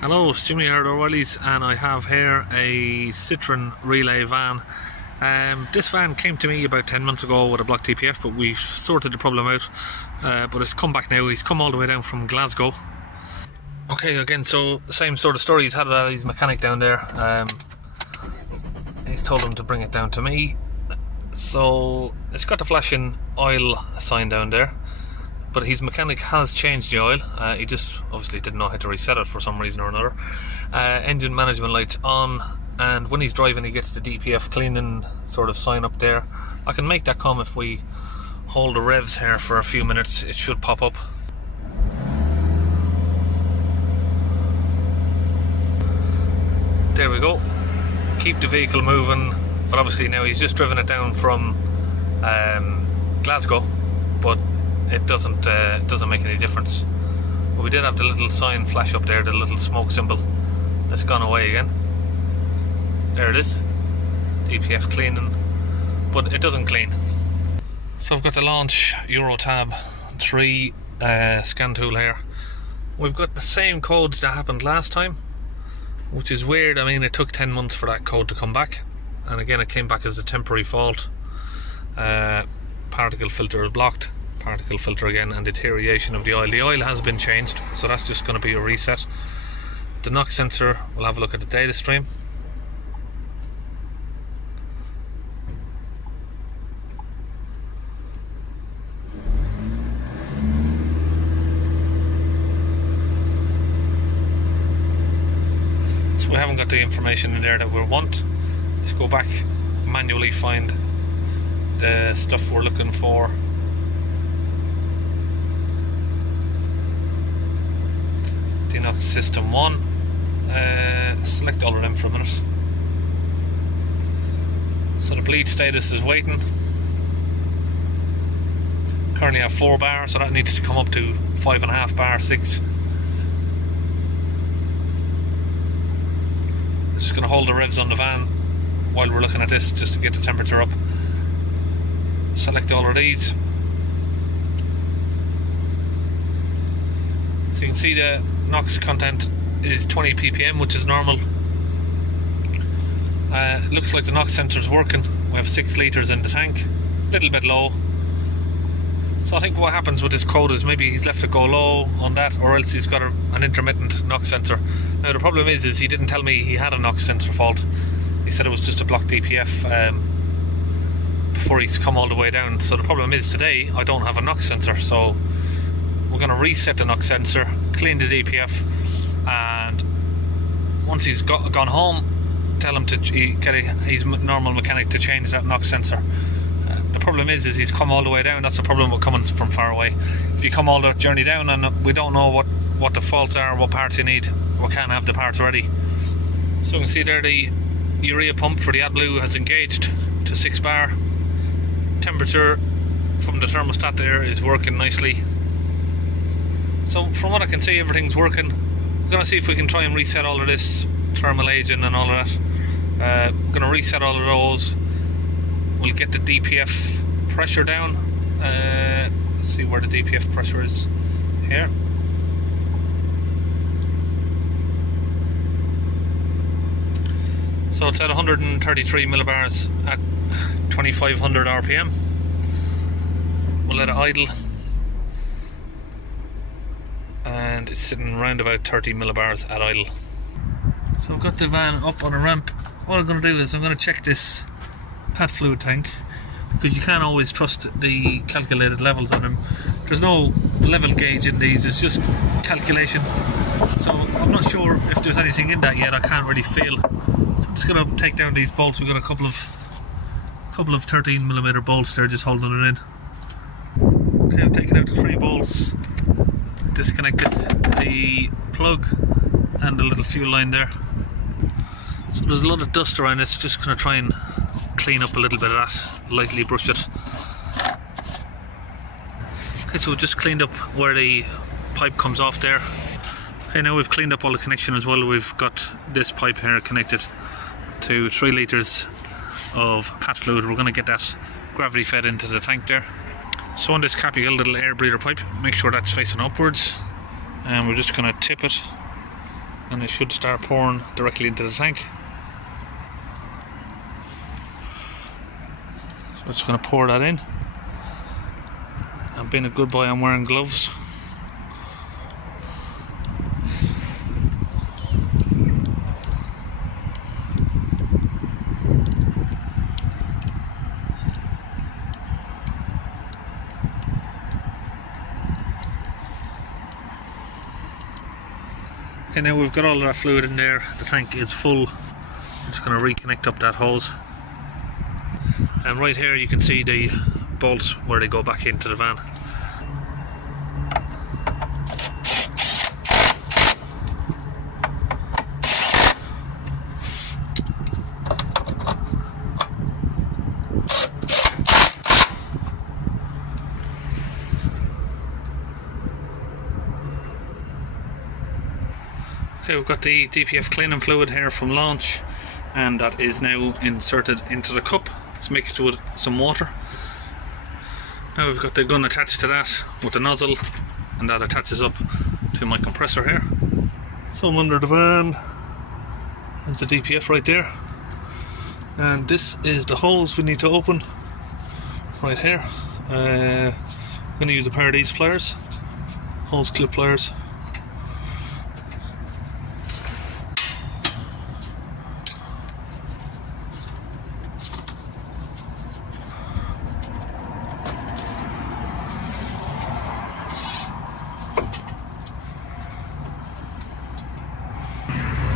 Hello, it's Jimmy here at Eolys, and I have here a Citroen relay van. This van came to me about 10 months ago with a block DPF, but we sorted the problem out. But it's come back now. He's come all the way down from Glasgow. Okay, again, so same sort of story. He's had his mechanic down there. He's told him to bring it down to me. So it's got the flashing oil sign down there, but his mechanic has changed the oil. He just obviously didn't know how to reset it for some reason or another. Engine management lights on, and when he's driving he gets the DPF cleaning sort of sign up there. I can make that come if we hold the revs here for a few minutes. It should pop up. There we go. Keep the vehicle moving, but obviously now he's just driven it down from Glasgow, but it doesn't make any difference. But we did have the little sign flash up there, the little smoke symbol. It's gone away again. There it is, DPF cleaning, but it doesn't clean. So I've got the launch Eurotab 3 scan tool here. We've got the same codes that happened last time, which is weird. I mean, it took 10 months for that code to come back, and again it came back as a temporary fault. Particle filter is blocked, particle filter again, and deterioration of the oil. The oil has been changed, so that's just going to be a reset. The NOx sensor, we'll have a look at the data stream. So we haven't got the information in there that we want. Let's go back, manually find the stuff we're looking for. DNOx system 1. Select all of them for a minute. So the bleed status is waiting. Currently have 4 bar, so that needs to come up to 5.5 bar, 6. Just going to hold the revs on the van while we're looking at this, just to get the temperature up. Select all of these. So you can see the NOx content is 20 ppm, which is normal. Looks like the NOx sensor is working. We have 6 litres in the tank, a little bit low. So I think what happens with this code is maybe he's left it go low on that, or else he's got an intermittent NOx sensor. Now the problem is he didn't tell me he had a NOx sensor fault. He said it was just a block DPF before he's come all the way down. So the problem is today I don't have a NOx sensor, so we're going to reset the NOx sensor, clean the DPF, and once he's gone home, tell him to get his normal mechanic to change that NOx sensor. The problem is he's come all the way down. That's the problem with coming from far away. If you come all the journey down and we don't know what the faults are, what parts you need, we can't have the parts ready. So you can see there the urea pump for the Adblue has engaged to 6 bar. Temperature from the thermostat there is working nicely. So from what I can see, everything's working. We're going to see if we can try and reset all of this thermal aging and all of that. We're going to reset all of those. We'll get the DPF pressure down. Let's see where the DPF pressure is. Here. So it's at 133 millibars at 2500 RPM. We'll let it idle. And it's sitting around about 30 millibars at idle. So I've got the van up on a ramp. What I'm going to do is I'm going to check this pad fluid tank, because you can't always trust the calculated levels on them. There's no level gauge in these, it's just calculation. So I'm not sure if there's anything in that yet. I can't really feel. So I'm just going to take down these bolts. We've got a couple of 13mm bolts there, just holding it in. Okay, I've taken out the 3 bolts, disconnected the plug and the little fuel line there. So there's a lot of dust around this. Just going to try and clean up a little bit of that, lightly brush it. Okay, so we've just cleaned up where the pipe comes off there. Okay, now we've cleaned up all the connection as well. We've got this pipe here connected to 3 litres of pad fluid. We're going to get that gravity fed into the tank there. So on this cap you got a little air breather pipe, make sure that's facing upwards, and we're just going to tip it and it should start pouring directly into the tank. So it's going to pour that in. I'm being a good boy, I'm wearing gloves. Okay, now we've got all of that fluid in there, the tank is full. I'm just going to reconnect up that hose. And right here you can see the bolts where they go back into the van. Okay, we've got the DPF cleaning fluid here from launch, and that is now inserted into the cup. It's mixed with some water. Now we've got the gun attached to that with the nozzle, and that attaches up to my compressor here. So I'm under the van. There's the DPF right there, and this is the holes we need to open right here. I'm going to use a pair of these pliers, hose clip pliers.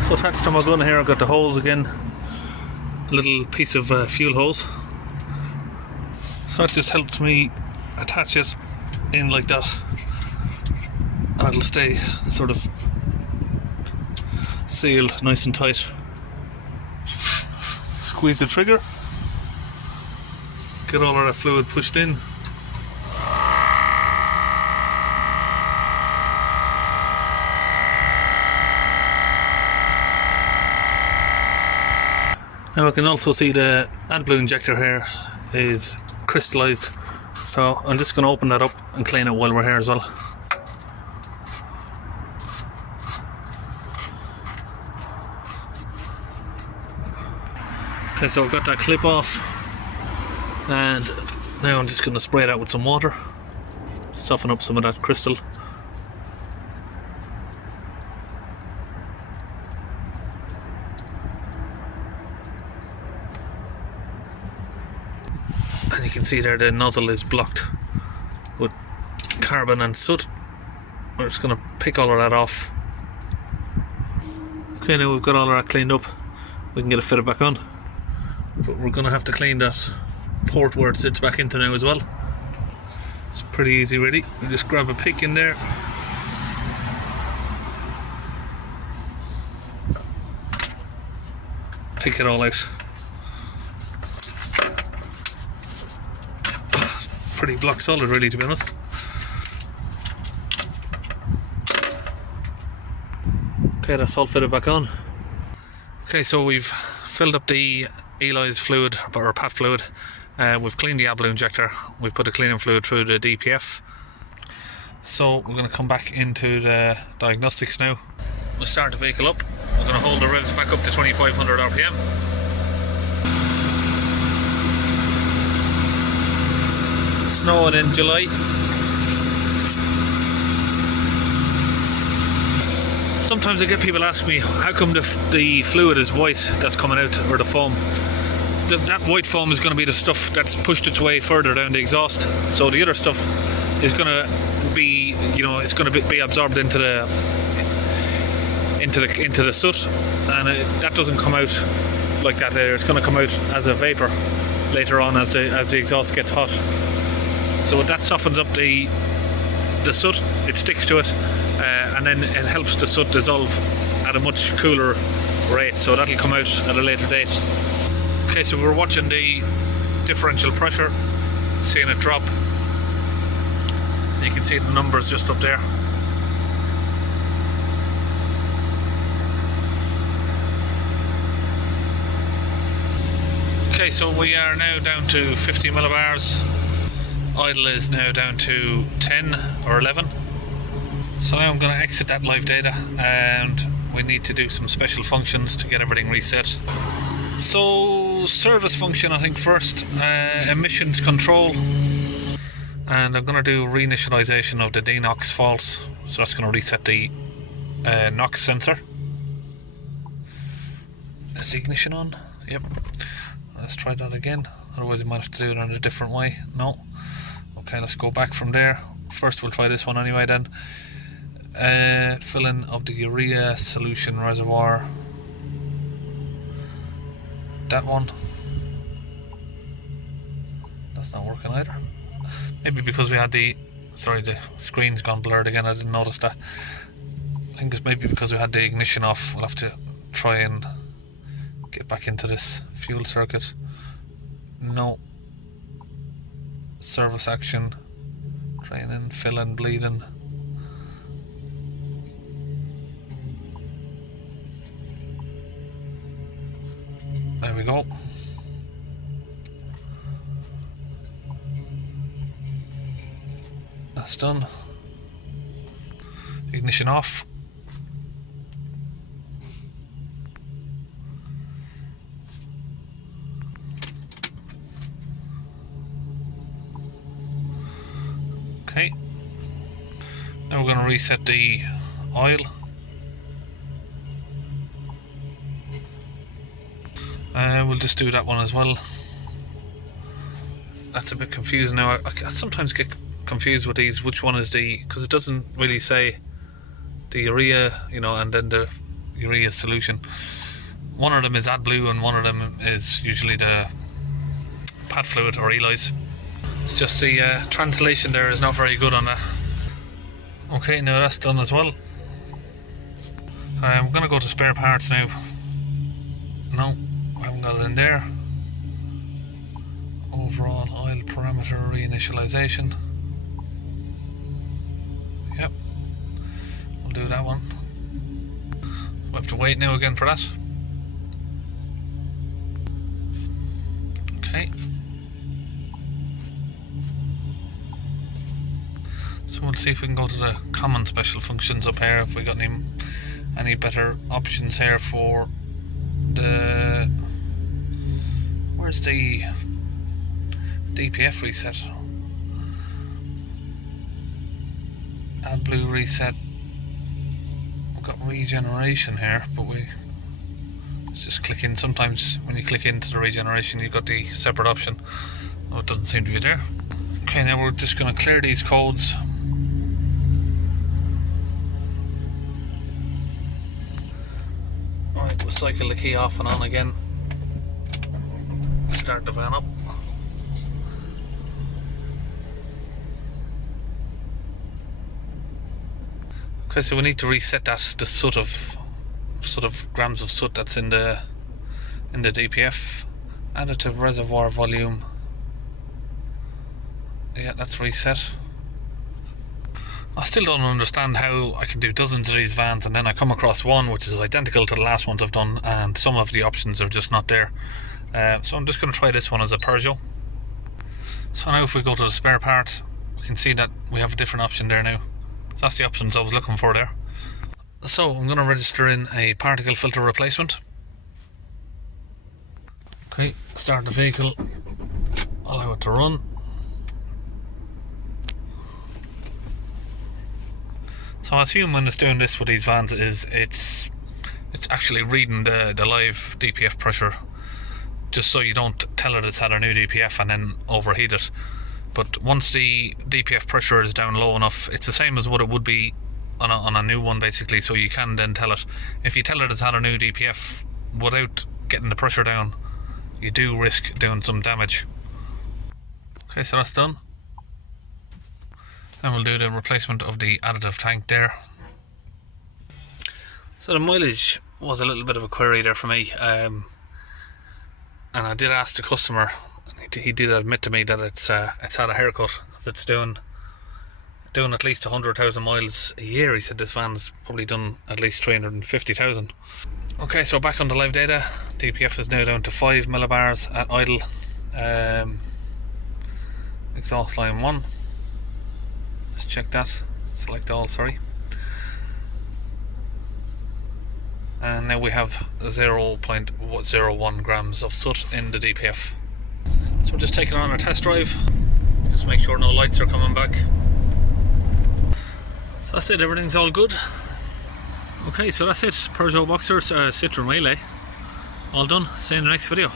So attached to my gun here I've got the hose again, a little piece of fuel hose. So that just helps me attach it in like that. And it'll stay sort of sealed nice and tight. Squeeze the trigger, get all of that fluid pushed in. Now I can also see the Adblue injector here is crystallized, so I'm just going to open that up and clean it while we're here as well. Okay, so I've got that clip off, and now I'm just going to spray it out with some water, soften up some of that crystal. And you can see there the nozzle is blocked with carbon and soot. We're just going to pick all of that off. Okay, now we've got all of that cleaned up, we can get it fitted back on. But we're going to have to clean that port where it sits back into now as well. It's pretty easy really. You just grab a pick in there, pick it all out. Pretty block solid really, to be honest. Okay, that's all fitted back on. Okay, so we've filled up the Eolys fluid, or PAT fluid. We've cleaned the Adblue injector. We've put the cleaning fluid through the DPF. So we're going to come back into the diagnostics now. We'll start the vehicle up. We're going to hold the revs back up to 2500 RPM. Snowing in July. Sometimes I get people ask me, how come the fluid is white that's coming out, or the foam? That white foam is going to be the stuff that's pushed its way further down the exhaust. So the other stuff is going to be, it's going to be absorbed into the soot, and that doesn't come out like that there. It's going to come out as a vapor later on as the exhaust gets hot. So that softens up the soot, it sticks to it, and then it helps the soot dissolve at a much cooler rate, so that'll come out at a later date. Okay, so we're watching the differential pressure, seeing it drop. You can see the numbers just up there. Okay, so we are now down to 50 millibars. Idle is now down to 10 or 11. So now I'm going to exit that live data, and we need to do some special functions to get everything reset. So service function, I think first, emissions control, and I'm going to do reinitialization of the DNOx false. So that's going to reset the NOx sensor. Is the ignition on? Yep. Let's try that again, otherwise we might have to do it in a different way. No. Okay, let's go back from there. First we'll try this one anyway then. Filling of the urea solution reservoir. That one. That's not working either. Maybe because we had the... Sorry, the screen's gone blurred again, I didn't notice that. I think it's maybe because we had the ignition off. We'll have to try and get back into this fuel circuit. No. Service action. Draining, filling, bleeding. There we go. That's done. Ignition off. Okay. Now we're going to reset the oil. We'll just do that one as well. That's a bit confusing now. I sometimes get confused with these, which one is the, because it doesn't really say the urea, you know, and then the urea solution. One of them is Adblue and one of them is usually the pad fluid or Eolys. It's just the translation there is not very good on that. Okay, now that's done as well. I'm going to go to spare parts now. No, I haven't got it in there. Overall oil parameter reinitialization. Yep, we'll do that one. We'll have to wait now again for that. Okay. So we'll see if we can go to the common special functions up here, if we got any better options here for the... Where's the DPF reset? Adblue reset. We've got regeneration here, but let's just click in. Sometimes when you click into the regeneration you've got the separate option. Oh, it doesn't seem to be there. Okay, now we're just going to clear these codes. Alright, we'll cycle the key off and on again. Start the van up. Okay, so we need to reset that, the sort of grams of soot that's in the DPF. Additive reservoir volume. Yeah, that's reset. I still don't understand how I can do dozens of these vans and then I come across one which is identical to the last ones I've done and some of the options are just not there. So I'm just going to try this one as a Peugeot. So now if we go to the spare part, we can see that we have a different option there now. So that's the options I was looking for there. So I'm going to register in a particle filter replacement. Okay, start the vehicle, allow it to run. So I assume when it's doing this with these vans is it's actually reading the live DPF pressure, just so you don't tell it it's had a new DPF and then overheat it. But once the DPF pressure is down low enough, it's the same as what it would be on a new one basically, so you can then tell it. If you tell it it's had a new DPF without getting the pressure down, you do risk doing some damage. Okay, so that's done. Then we'll do the replacement of the additive tank there. So the mileage was a little bit of a query there for me, and I did ask the customer, and he did admit to me that it's had a haircut because it's doing at least 100,000 miles a year. He said this van's probably done at least 350,000. Okay, so back on the live data, DPF is now down to 5 millibars at idle. exhaust line 1. Let's check that. Select all, sorry. And now we have 0.01 grams of soot in the DPF. So we're just taking on our test drive. Just make sure no lights are coming back. So that's it, everything's all good. Okay, so that's it. Peugeot Boxer, Citroen Relay. All done. See you in the next video.